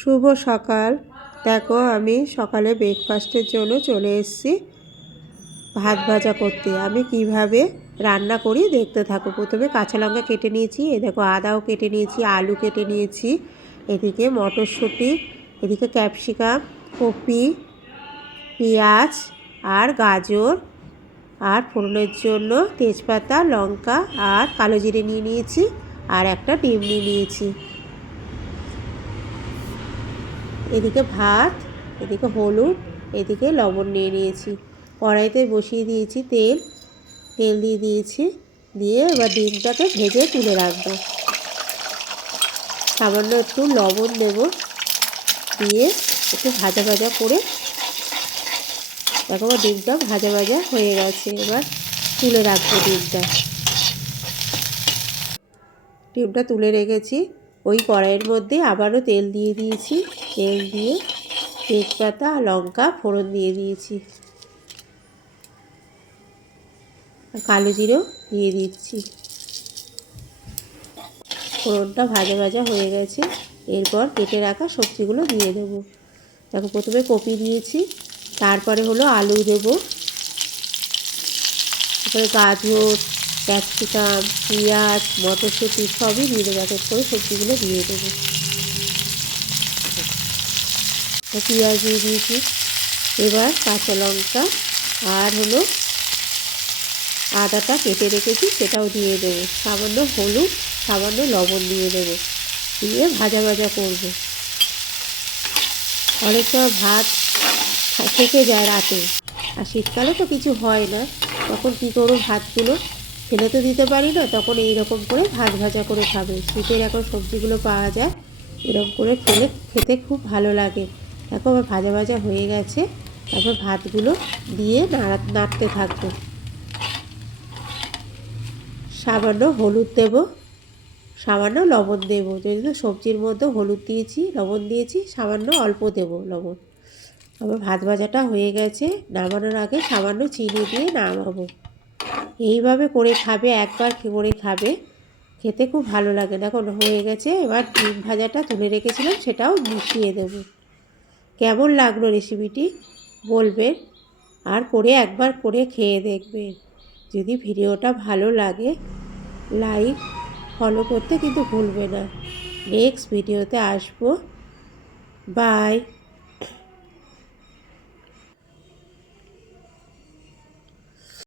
শুভ সকাল। দেখো আমি সকালে ব্রেকফাস্টের জন্য চলে এসেছি ভাত ভাজা করতে। আমি কিভাবে রান্না করি দেখতে থাকো। প্রথমে কাঁচা লঙ্কা কেটে নিয়েছি, দেখো আদাও কেটে নিয়েছি, আলু কেটে নিয়েছি, এদিকে মটরশুঁটি, এদিকে ক্যাপসিকাম, কপি, পেঁয়াজ আর গাজর, আর ফোড়নের জন্য তেজপাতা, লঙ্কা আর কালো জিরে নিয়ে নিয়েছি, আর একটা ডিম নিয়ে নিয়েছি। এদিকে ভাত, এদিকে হলুদ, এদিকে লবণ নিয়ে নিয়েছি। কড়াইতে বসিয়ে দিয়েছি তেল দিয়ে দিয়েছি। দিয়ে এবার ডিমটাকে ভেজে তুলে রাখবো। সামান্য একটু লবণ দেব, দিয়ে একটু ভাজা ভাজা করে দেখো ডিমটা ভাজা ভাজা হয়ে গেছে। এবার তুলে রাখবো ডিমটা তুলে রেখেছি। ওই কড়াইয়ের মধ্যে আবারও তেল দিয়ে দিয়েছি। তেল দিয়ে তেজপাতা আর লঙ্কা ফোড়ন দিয়ে দিয়েছি, কালো জিরেও দিয়ে দিচ্ছি। ফোড়নটা ভাজা ভাজা হয়ে গেছে। এরপর কেটে রাখা সবজিগুলো দিয়ে দেবো। দেখো প্রথমে কপি দিয়েছি, তারপরে হলো আলু দেবো, তারপরে গাজর, ক্যাপসিকাম, পেঁয়াজ, মটরশুঁটি সবই দিয়ে দেবো। এক এক করে সবজিগুলো দিয়ে দেবো। পেঁয়াজ দিয়ে দিয়েছি। এবার কাঁচা লঙ্কা আর হলো আদাটা কেটে রেখেছি সেটাও দিয়ে দেবো। সামান্য হলুদ, সামান্য লবণ দিয়ে দেবো, দিয়ে ভাজা ভাজা করবো। অনেক সময় ভাত থেকে যায় রাতে, আর শীতকালে তো কিছু হয় না, তখন কী করবো, ভাতগুলো ফেলে তো দিতে পারি না, তখন এই রকম করে ভাত ভাজা করে খাবে। শীতের এখন সবজিগুলো পাওয়া যায়, এরকম করে খেতে খুব ভালো লাগে। দেখো আমার ভাজা ভাজা হয়ে গেছে। তারপর ভাতগুলো দিয়ে নাড়তে থাকবো। সামান্য হলুদ দেব, সামান্য লবণ দেব। যেহেতু সবজির মধ্যে হলুদ দিয়েছি, লবণ দিয়েছি, সামান্য অল্প দেব লবণ। আমার ভাত ভাজাটা হয়ে গেছে। নামানোর আগে সামান্য চিনি দিয়ে নামাবো। এইভাবে করে খাবে, একবার করে খাবে, খেতে খুব ভালো লাগে। দেখো হয়ে গেছে। এবার ডিম ভাজাটা তুলে রেখেছিলাম সেটাও মিশিয়ে দেব। কেমন লাগলো রেসিপিটি বলবেন, আর করে একবার করে খেয়ে দেখবেন। যদি ভিডিওটা ভালো লাগে লাইক ফলো করতে কিন্তু ভুলবে না। নেক্সট ভিডিওতে আসবো। বাই।